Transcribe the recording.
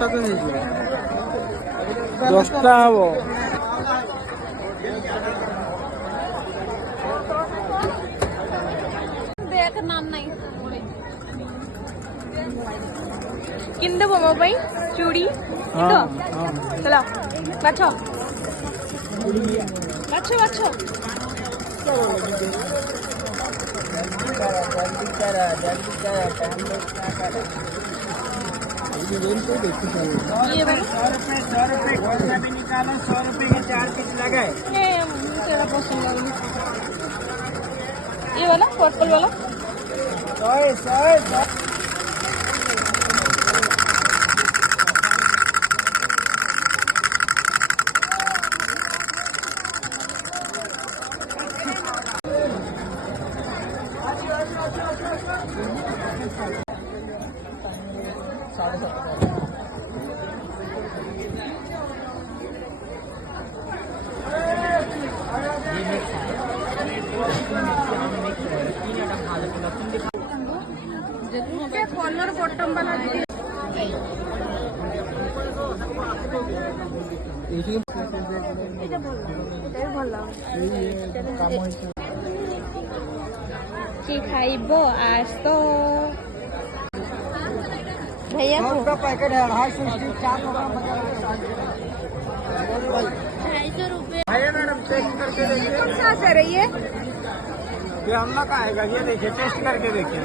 টাকা নিয়েছিল 10টা হবো। নাম নাই কিন দেবো ମୋ ପାଇଁ ଚୁଡ଼ି ହଁ ଚଲ ବାଛ ବାଛ ବାଛ ये 100 रुपये गोल में भी निकालो, 100 रुपये के 4 पीस लगाए। तेरा पसंद लगी ये वाला पर्पल वाला 100 कलर बटन वाला कि खाइब आज तो भैया का पैकेट है 250 रुपये भैया मैडम टेस्ट करके देखिए कौन सा है रही है ये अम्मा का आएगा, ये देखिए टेस्ट करके देखिए।